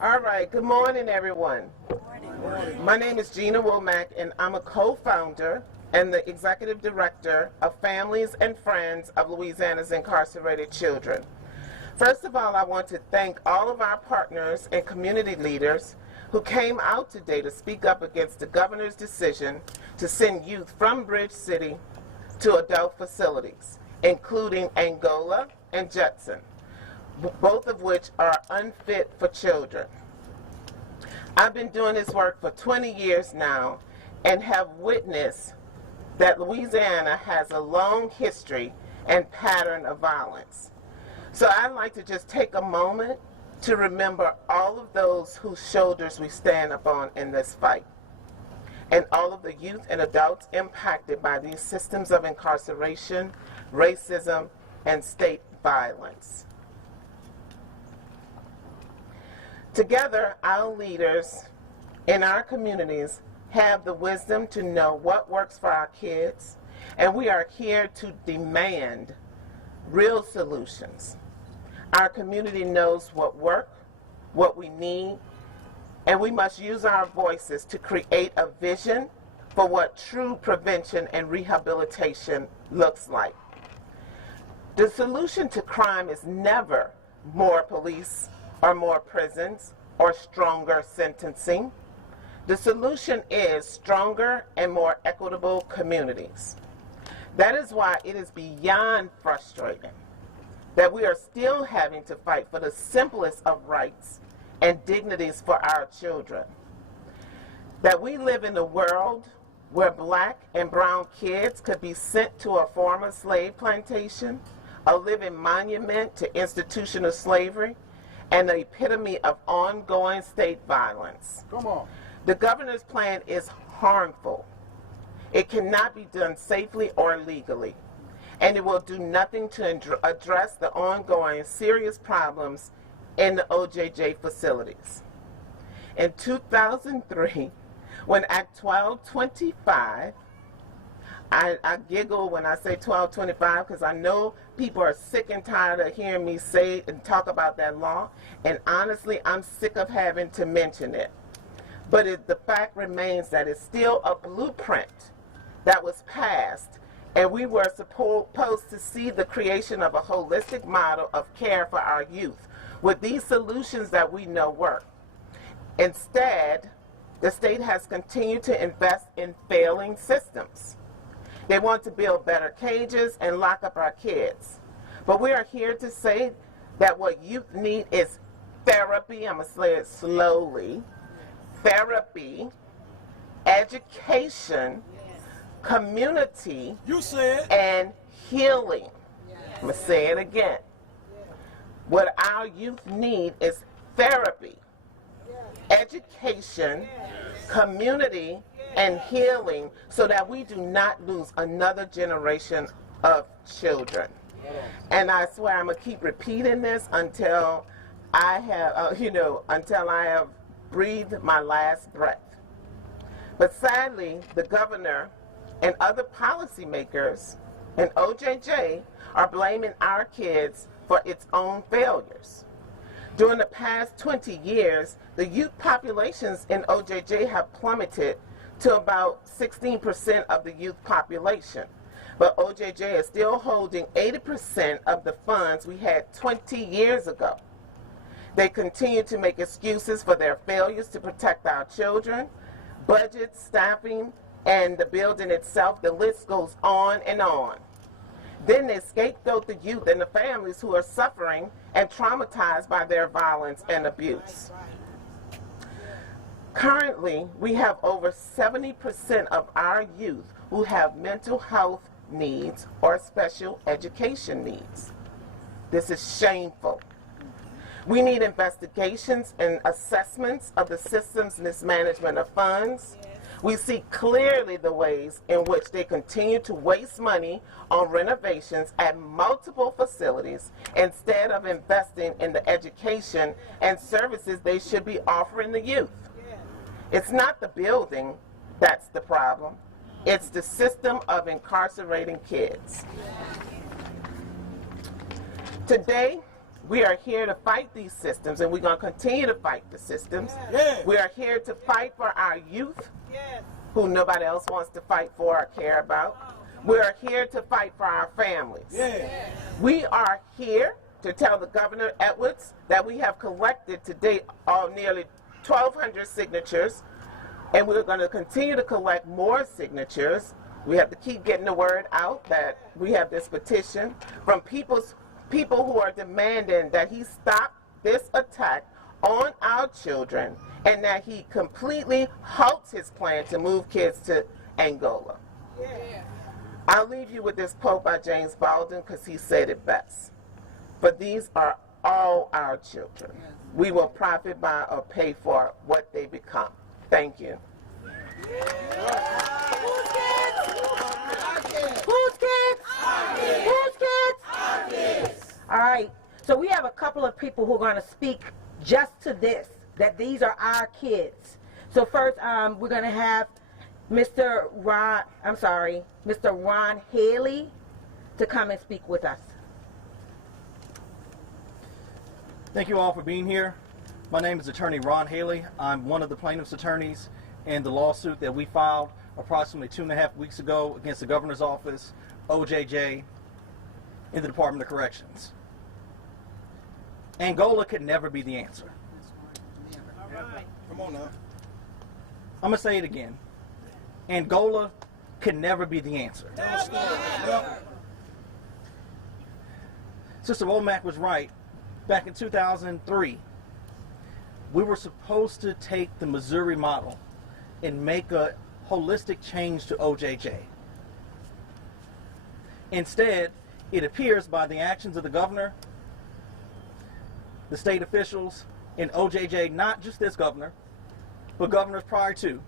All right, good morning, everyone. Good morning. My name is Gina Womack, and I'm a co-founder and the executive director of Families and Friends of Louisiana's Incarcerated Children. First of all, I want to thank all of our partners and community leaders who came out today to speak up against the governor's decision to send youth from Bridge City to adult facilities, including Angola and Judson, both of which are unfit for children. I've been doing this work for 20 years now and have witnessed that Louisiana has a long history and pattern of violence. So I'd like to just take a moment to remember all of those whose shoulders we stand upon in this fight, and all of the youth and adults impacted by these systems of incarceration, racism, and state violence. Together, our leaders in our communities have the wisdom to know what works for our kids, and we are here to demand real solutions. Our community knows what works, what we need, and we must use our voices to create a vision for what true prevention and rehabilitation looks like. The solution to crime is never more police or more prisons or stronger sentencing. The solution is stronger and more equitable communities. That is why it is beyond frustrating that we are still having to fight for the simplest of rights and dignities for our children. That we live in a world where black and brown kids could be sent to a former slave plantation, a living monument to institutional slavery, and the epitome of ongoing state violence. Come on. The governor's plan is harmful. It cannot be done safely or legally, and it will do nothing to address the ongoing serious problems in the OJJ facilities. In 2003, when Act 1225, I giggle when I say 1225 because I know people are sick and tired of hearing me say and talk about that law, and honestly, I'm sick of having to mention it. But the fact remains that it's still a blueprint that was passed, and we were supposed to see the creation of a holistic model of care for our youth with these solutions that we know work. Instead, the state has continued to invest in failing systems. They want to build better cages and lock up our kids. But we are here to say that what youth need is therapy, I'm going to say it slowly, therapy, education, community, and healing. I'm going to say it again. What our youth need is therapy, education, community, and healing, so that we do not lose another generation of children. And I swear I'm going to keep repeating this until I have, until I have breathed my last breath. But sadly, the governor and other policymakers and OJJ are blaming our kids for its own failures. During the past 20 years, the youth populations in OJJ have plummeted to about 16% of the youth population. But OJJ is still holding 80% of the funds we had 20 years ago. They continue to make excuses for their failures to protect our children, budget, staffing, and the building itself. The list goes on and on. Then they scapegoat the youth and the families who are suffering and traumatized by their violence and abuse. Currently, we have over 70% of our youth who have mental health needs or special education needs. This is shameful. We need investigations and assessments of the system's mismanagement of funds. We see clearly the ways in which they continue to waste money on renovations at multiple facilities instead of investing in the education and services they should be offering the youth. It's not the building that's the problem. It's the system of incarcerating kids. Today, We are here to fight these systems, and we're going to continue to fight the systems. Yes. We are here to fight for our youth, Yes. who nobody else wants to fight for or care about. We are here to fight for our families. Yes. We are here to tell the Governor Edwards that we have collected to date nearly 1,200 signatures, and we're going to continue to collect more signatures. We have to keep getting the word out that we have this petition from people who are demanding that he stop this attack on our children and that he completely halts his plan to move kids to Angola. Yeah. I'll leave you with this quote by James Baldwin because he said it best. But these are all our children. We will profit by or pay for what they become. Thank you. Who's kids? Who's kids? Who's kids? All right. So we have a couple of people who are going to speak just to this, that these are our kids. So first, we're going to have Mr. Ron Haley to come and speak with us. Thank you all for being here. My name is Attorney Ron Haley. I'm one of the plaintiff's attorneys in the lawsuit that we filed approximately 2.5 weeks ago against the governor's office, OJJ, in the Department of Corrections. Angola could never be the answer. Come on now. I'm going to say it again. Angola could never be the answer. Sister Womack was right. Back in 2003, we were supposed to take the Missouri model and make a holistic change to OJJ. Instead, it appears by the actions of the governor, the state officials, and OJJ, not just this governor, but governors prior to,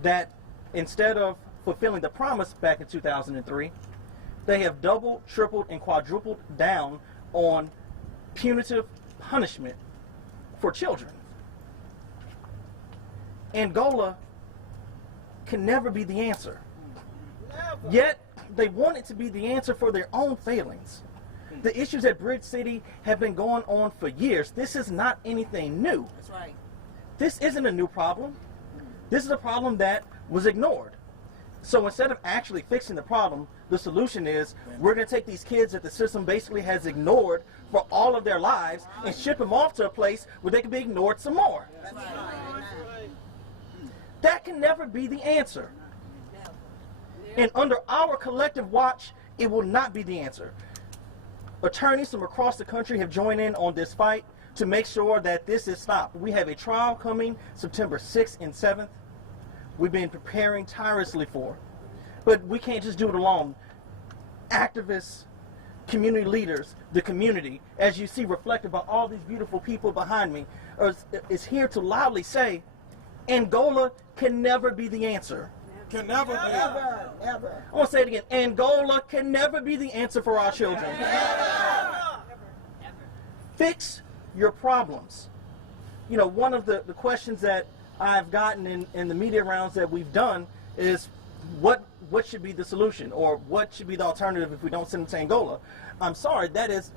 that instead of fulfilling the promise back in 2003, they have doubled, tripled, and quadrupled down on punitive punishment for children. Angola can never be the answer. Yet, they want it to be the answer for their own failings. The issues at Bridge City have been going on for years. This is not anything new. That's right. This isn't a new problem. This is a problem that was ignored. So instead of actually fixing the problem, the solution is we're going to take these kids that the system basically has ignored for all of their lives and ship them off to a place where they can be ignored some more. That's right. That can never be the answer. And under our collective watch, it will not be the answer. Attorneys from across the country have joined in on this fight to make sure that this is stopped. We have a trial coming September 6th and 7th. We've been preparing tirelessly for. But we can't just do it alone. Activists, community leaders, the community, as you see reflected by all these beautiful people behind me, is here to loudly say, Angola can never be the answer. Can never be. Never, never. I want to say it again. Angola can never be the answer for our children. Fix your problems. You know, one of the questions that I've gotten in the media rounds that we've done is what should be the solution, or what should be the alternative if we don't send them to Angola? I'm sorry, that is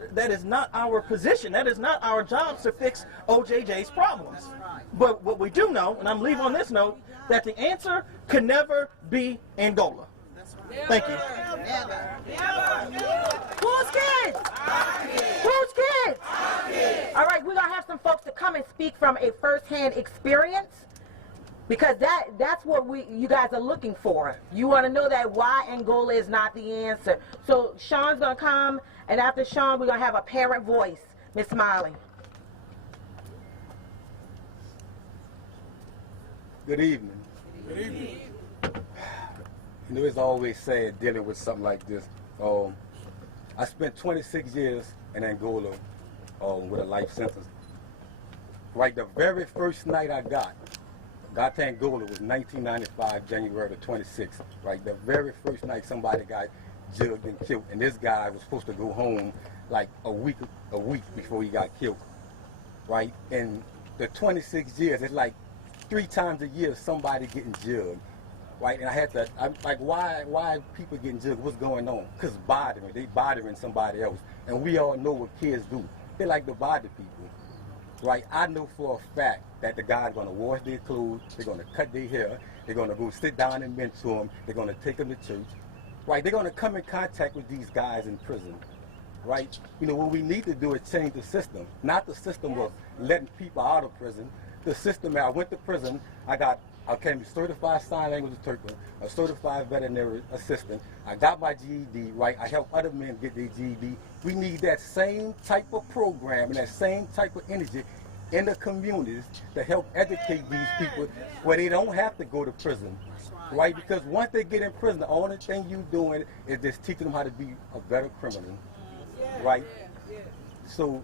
not our position. That is not our job to fix OJJ's problems. But what we do know, and I'm leaving on this note, that the answer can never be Angola. Thank you. Who's kids? Who's kids? All right, we're going to have some folks to come and speak from a first-hand experience, because that's what you guys are looking for. You want to know that why Angola is not the answer. So Sean's going to come, and after Sean, we're going to have a parent voice. Miss Smiley. Good evening. Good evening. You know, it's always sad dealing with something like this. I spent 26 years in Angola with a life sentence. Right, the very first night I got to Angola was 1995, January the 26th. Right, the very first night somebody got jugged and killed, and this guy was supposed to go home like a week before he got killed. Right, in the 26 years, it's like 3 times a year somebody getting jugged. Right, and I'm like, why people getting jugged? What's going on? Because they bothering somebody else. And we all know what kids do. they like to bother people, right? I know for a fact that the guy's going to wash their clothes, they're going to cut their hair, they're going to go sit down and mentor them, they're going to take them to church, right? They're going to come in contact with these guys in prison, right? You know, what we need to do is change the system, not the system of letting people out of prison. The system, I went to prison, I came a certified sign language interpreter, a certified veterinary assistant. I got my GED, right? I help other men get their GED. We need that same type of program and that same type of energy in the communities to help educate these people where they don't have to go to prison, right? Because once they get in prison, the only thing you're doing is just teaching them how to be a better criminal, right? So,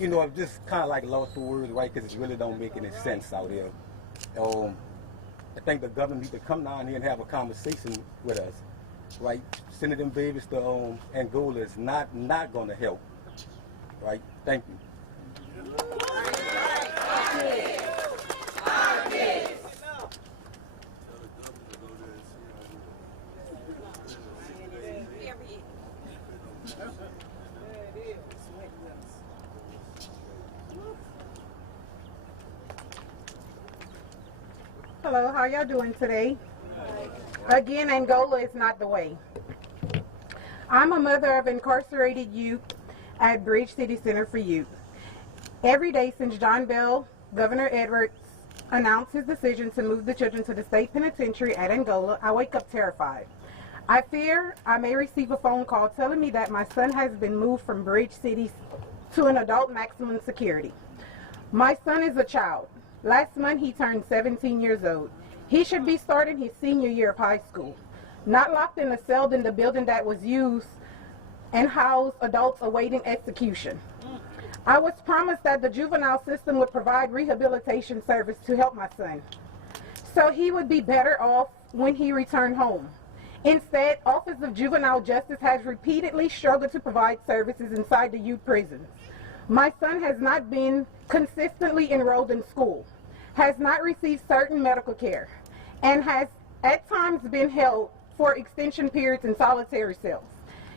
you know, I'm just kind of like lost for words, right? Because it really don't make any sense out here. I think the government needs to come down here and have a conversation with us, right? Sending them babies to Angola is not going to help, right? Thank you. Hello, how y'all doing today? Again, Angola is not the way. I'm a mother of incarcerated youth at Bridge City Center for Youth. Every day since John Bell, Governor Edwards, announced his decision to move the children to the state penitentiary at Angola, I wake up terrified. I fear I may receive a phone call telling me that my son has been moved from Bridge City to an adult maximum security. My son is a child. Last month he turned 17 years old. He should be starting his senior year of high school, not locked in a cell in the building that was used and housed adults awaiting execution. I was promised that the juvenile system would provide rehabilitation service to help my son, so he would be better off when he returned home. Instead, Office of Juvenile Justice has repeatedly struggled to provide services inside the youth prisons. My son has not been consistently enrolled in school, has not received certain medical care, and has at times been held for extension periods in solitary cells.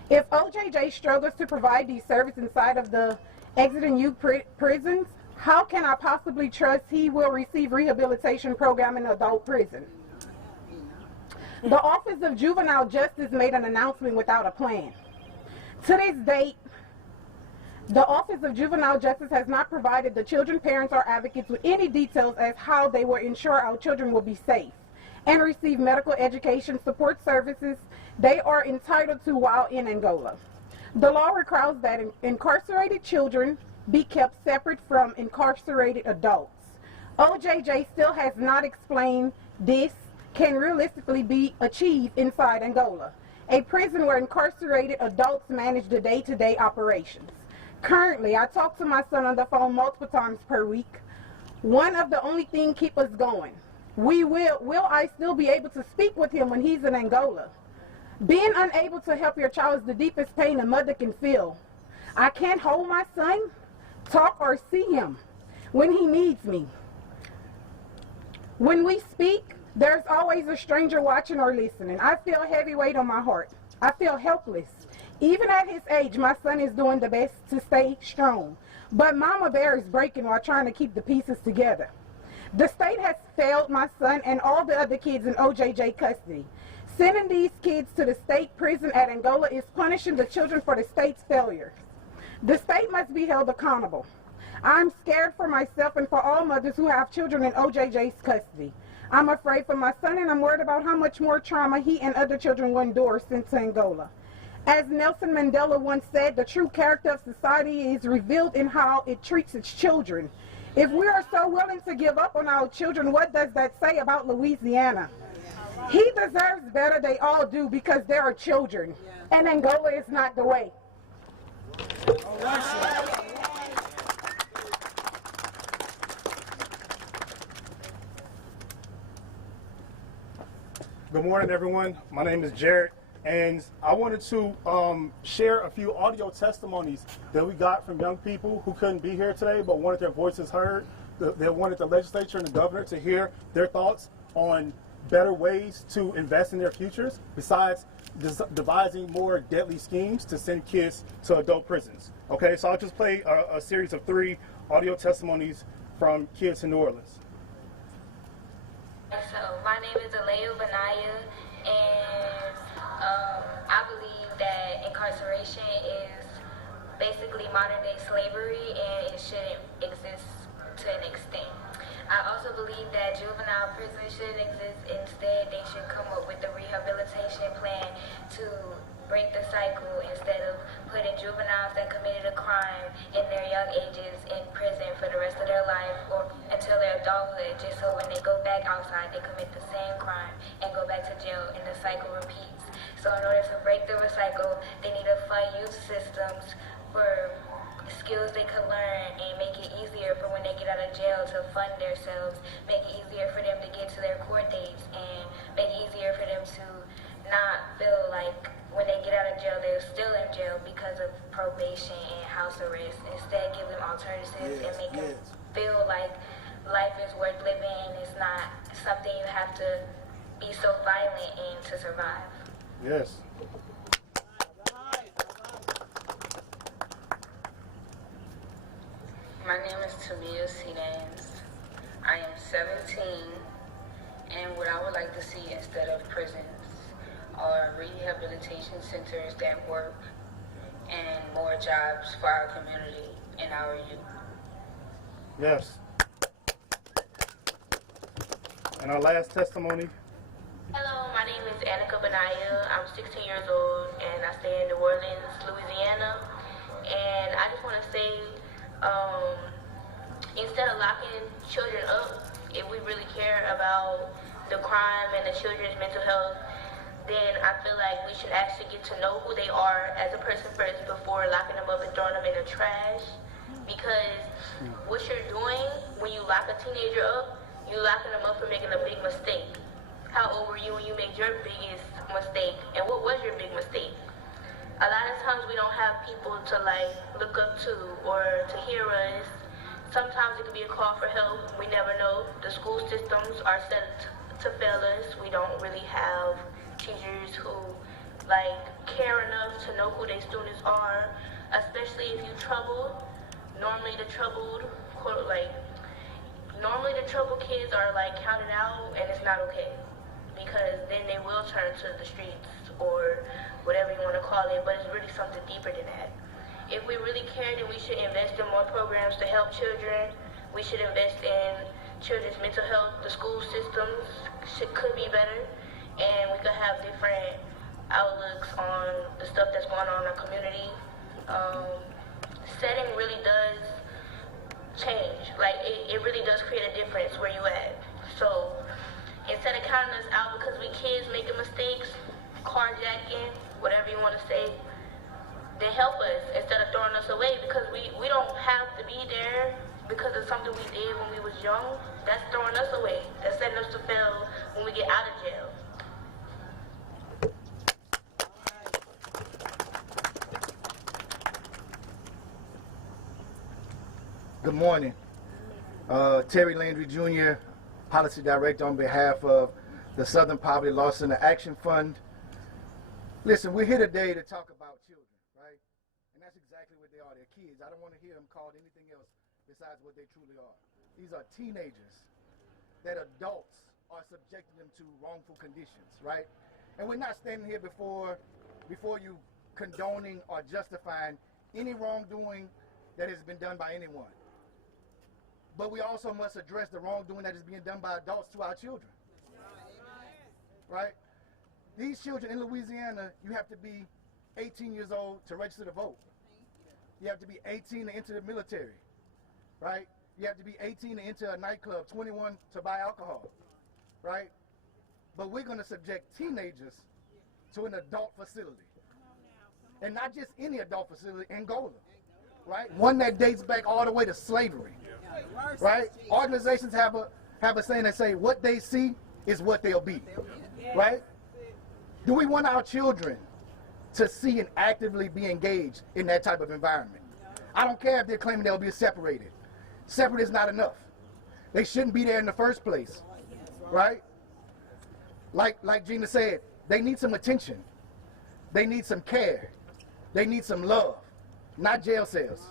If OJJ struggles to provide these services inside of the exiting youth prisons, how can I possibly trust he will receive rehabilitation program in adult prison? The Office of Juvenile Justice made an announcement without a plan. To this date, the Office of Juvenile Justice has not provided the children, parents, or advocates with any details as how they will ensure our children will be safe and receive medical education support services they are entitled to while in Angola. The law requires that incarcerated children be kept separate from incarcerated adults. OJJ still has not explained this can realistically be achieved inside Angola, a prison where incarcerated adults manage the day-to-day operations. Currently, I talk to my son on the phone multiple times per week. One of the only things keep us going. Will I still be able to speak with him when he's in Angola? Being unable to help your child is the deepest pain a mother can feel. I can't hold my son, talk, or see him when he needs me. When we speak, there's always a stranger watching or listening. I feel a heavy weight on my heart. I feel helpless. Even at his age, my son is doing the best to stay strong. But Mama Bear is breaking while trying to keep the pieces together. The state has failed my son and all the other kids in OJJ custody. Sending these kids to the state prison at Angola is punishing the children for the state's failure. The state must be held accountable. I'm scared for myself and for all mothers who have children in OJJ's custody. I'm afraid for my son, and I'm worried about how much more trauma he and other children will endure sent to Angola. As Nelson Mandela once said, the true character of society is revealed in how it treats its children. If we are so willing to give up on our children, what does that say about Louisiana? He deserves better, they all do, because they are children. And Angola is not the way. Good morning, everyone. My name is Jared, and I wanted to share a few audio testimonies that we got from young people who couldn't be here today but wanted their voices heard. They wanted the legislature and the governor to hear their thoughts on better ways to invest in their futures besides devising more deadly schemes to send kids to adult prisons. Okay, so I'll just play a series of 3 audio testimonies from kids in New Orleans. So my name is Alea Benaya, and I believe that incarceration is basically modern day slavery, and it shouldn't exist to an extent. I also believe that juvenile prison shouldn't exist. Instead, they should come up with a rehabilitation plan to break the cycle instead of putting juveniles that committed a crime in their young ages in prison for the rest of their life or until their adulthood, just so when they go back outside, they commit the same crime and go back to jail and the cycle repeats. So in order to break the cycle, they need to fund youth systems for skills they could learn and make it easier for when they get out of jail to fund themselves, make it easier for them to get to their court dates, and make it easier for them to not feel like when they get out of jail they're still in jail because of probation and house arrest. Instead, give them alternatives and make them feel like life is worth living and it's not something you have to be so violent in to survive. Yes. My name is Tamia Sinans. I am 17, and what I would like to see instead of prisons are rehabilitation centers that work and more jobs for our community and our youth. Yes. And our last testimony. Hello, my name is Annika Benaya. I'm 16 years old and I stay in New Orleans, Louisiana. And I just want to say, instead of locking children up, if we really care about the crime and the children's mental health, then I feel like we should actually get to know who they are as a person first before locking them up and throwing them in the trash. Because what you're doing when you lock a teenager up, you're locking them up for making a big mistake. How old were you when you made your biggest mistake? And what was your big mistake? A lot of times we don't have people to look up to or to hear us. Sometimes it could be a call for help. We never know. The school systems are set to fail us. We don't really have teachers who care enough to know who their students are, especially if you're troubled. Normally the troubled kids are counted out, and it's not okay, because then they will turn to the streets or whatever you want to call it, but it's really something deeper than that. If we really care, then we should invest in more programs to help children. We should invest in children's mental health. The school systems could be better, and we could have different outlooks on the stuff that's going on in our community. Setting really does change. It really does create a difference where you at. So instead of counting us out because we kids making mistakes, carjacking, whatever you want to say, then help us instead of throwing us away, because we don't have to be there because of something we did when we was young. That's throwing us away. That's setting us to fail when we get out of jail. Good morning. Terry Landry Jr., Policy Director on behalf of the Southern Poverty Law Center Action Fund. Listen, we're here today to talk about children, right? And that's exactly what they are. They're kids. I don't want to hear them called anything else besides what they truly are. These are teenagers that adults are subjecting them to wrongful conditions, right? And we're not standing here before you condoning or justifying any wrongdoing that has been done by anyone. But we also must address the wrongdoing that is being done by adults to our children, right? These children in Louisiana, you have to be 18 years old to register to vote. You have to be 18 to enter the military, right? You have to be 18 to enter a nightclub, 21 to buy alcohol, right? But we're going to subject teenagers to an adult facility. And not just any adult facility, Angola, right? One that dates back all the way to slavery, right? Organizations have a saying that say, what they see is what they'll be, right? Do we want our children to see and actively be engaged in that type of environment? I don't care if they're claiming they'll be separated. Separate is not enough. They shouldn't be there in the first place, right? Like Gina said, they need some attention. They need some care. They need some love, not jail cells,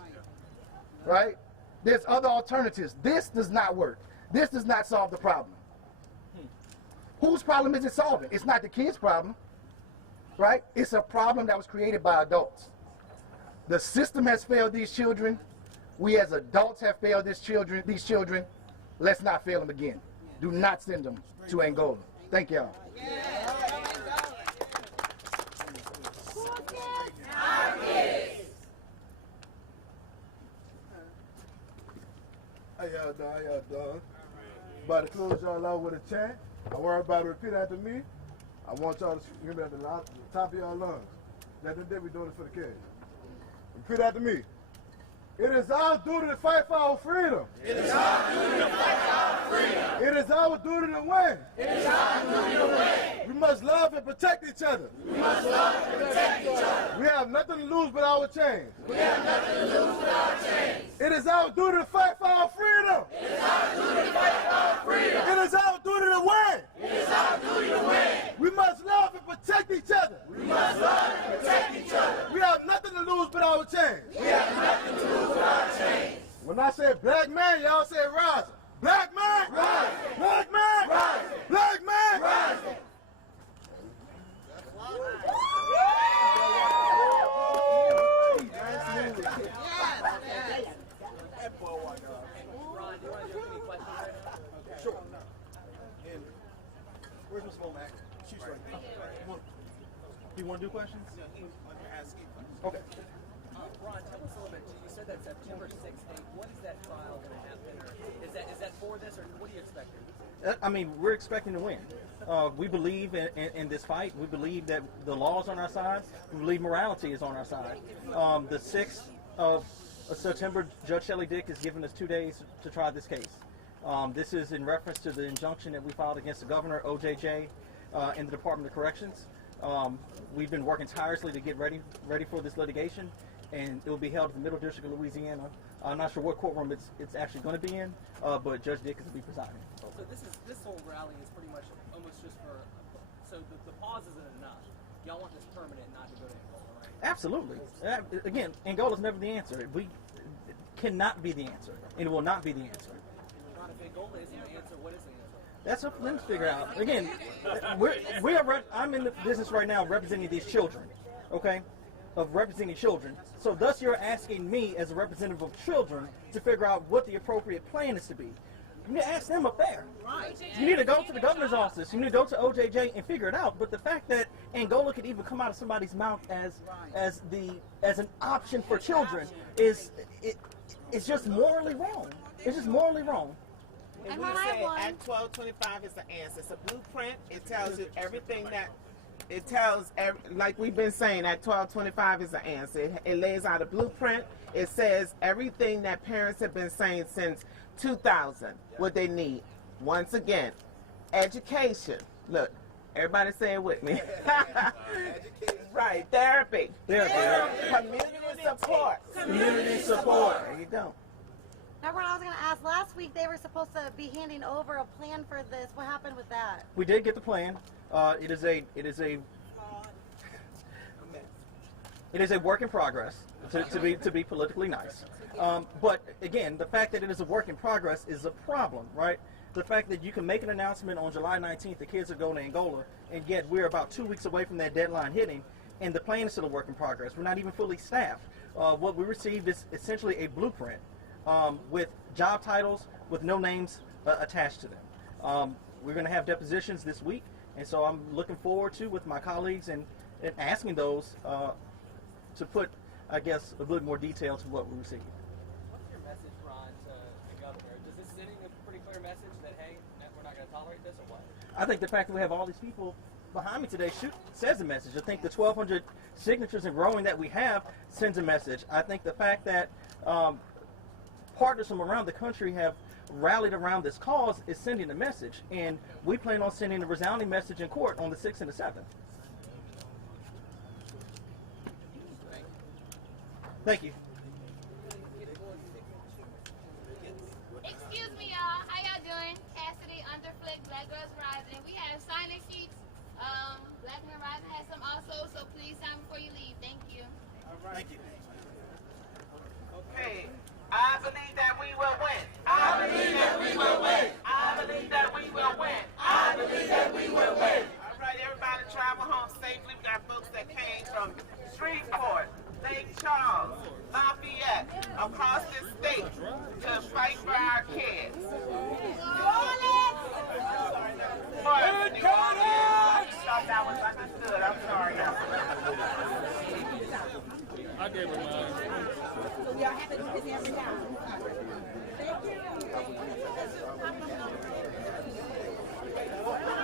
right? There's other alternatives. This does not work. This does not solve the problem. Whose problem is it solving? It's not the kids' problem, right? It's a problem that was created by adults. The system has failed these children. We as adults have failed these children. Let's not fail them again. Do not send them to Angola. Thank y'all. How y'all doing? How y'all doing? About to close y'all out with a chant. I worry about to repeat after me. I want y'all to hear me at the top of y'all lungs. That the day we're doing it for the kids. Repeat after me. It is our duty to fight for our freedom. It is our duty to fight for our freedom. It is our duty to win. It is our duty to win. We must love and protect each other. We must love and protect each other. We have nothing to lose but our chains. We have nothing to lose but our chains. It is our duty to fight for our freedom. It is our duty to fight for our freedom. It is our duty to win. It is our duty to win. We must love and protect each other. We must love and protect each other. We have nothing to lose but our chains. We have nothing to lose but our chains. When I say black man, y'all say rise. Black man, rise. Black man, rise. Black man, rise. Ron, do you want to do any questions right now? Sure. And where's Mr. Womack? She's right there. Do you want to do questions? No, he was asking. Okay. Ron, tell us a little bit. You said that September 6th date. What is that trial going to happen? Or is that for this, or what are you expecting? I mean, we're expecting to win. We believe in this fight. We believe that the law is on our side. We believe morality is on our side. The 6th of September, Judge Shelley Dick has given us 2 days to try this case. This is in reference to the injunction that we filed against the governor, OJJ, in the Department of Corrections. We've been working tirelessly to get ready for this litigation, and it will be held in the Middle District of Louisiana. I'm not sure what courtroom it's actually going to be in, but Judge Dick will be presiding. So this whole rally is pretty much almost just for, so the pause isn't enough. Y'all want this permanent, not to go to Angola, right? Absolutely. Again, Angola is never the answer. We cannot be the answer, and it will not be the answer. Ron, if Angola isn't the answer, what is the answer? That's up for them to figure out. Again, I'm in the business right now representing these children, okay? Of representing children. So thus you're asking me as a representative of children to figure out what the appropriate plan is to be. You need to ask them up there. You need to go to the governor's office. You need to go to OJJ and figure it out. But the fact that Angola could even come out of somebody's mouth as an option for children is just morally wrong. It's just morally wrong. And we say Act 1225 is the answer. It's a blueprint. It tells you everything that it tells. Like we've been saying, Act 1225 is the answer. It lays out a blueprint. It says everything that parents have been saying since 2000. What they need. Once again, education. Look, everybody say it with me. Right, therapy. Community support. Community support. There you go. Remember what I was going to ask? Last week they were supposed to be handing over a plan for this. What happened with that? We did get the plan. It is a work in progress, to be politically nice. But again, the fact that it is a work in progress is a problem, right? The fact that you can make an announcement on July 19th, the kids are going to Angola, and yet we're about 2 weeks away from that deadline hitting, and the plan is still a work in progress. We're not even fully staffed. What we received is essentially a blueprint with job titles with no names attached to them. We're going to have depositions this week, and so I'm looking forward to, with my colleagues, and asking those to put, I guess, a bit more detail to what we received. What's your message, Ron, to the governor? Does this send a pretty clear message that, hey, we're not going to tolerate this, or what? I think the fact that we have all these people behind me today says a message. I think the 1,200 signatures and growing that we have sends a message. I think the fact that partners from around the country have rallied around this cause is sending a message, and we plan on sending a resounding message in court on the 6th and the 7th. Thank you. Excuse me, y'all. How y'all doing? Cassidy, Underflick, Black Black Girls Rising. We have sign-in sheets. Black Men Rising has some also, so please sign before you leave. Thank you. All right. Thank you. Okay. I believe that we will win. I believe that we will win. I believe that we will win. I believe that we will win. All right, everybody travel home safely. We got folks that came from Shreveport, Lake Charles, Lafayette, across the state to fight for our kids. New Orleans! I thought that was understood. I'm sorry now. I gave her mine. Y'all have to do this every time. Thank you.